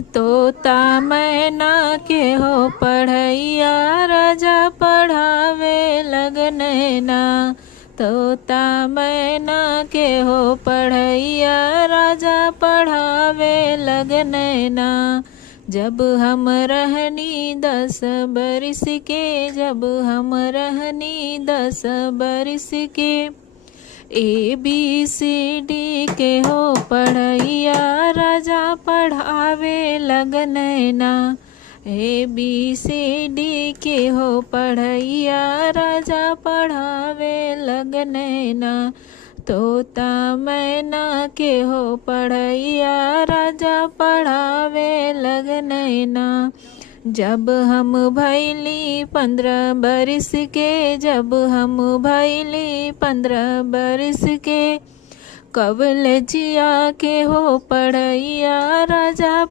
तोता मैना के हो पढ़ैया राजा पढ़ावे लगनैना। तोता मैना के हो पढ़ैया राजा पढ़ावे लगनैना। जब हम रहनी 10 बरिस के, जब हम रहनी 10 बरिस के, ABCD के हो पढ़ैया राजा पढ़ावे लगनैना। ABCD के हो पढ़ैया राजा पढ़ावे लगनैना। तोता मैना के हो पढ़ैया राजा पढ़ावे लगनैना। जब हम भैली 15 बरिस के, जब हम भैली 15 बरिस के, कॉलेजिया के हो पढ़ैया राजा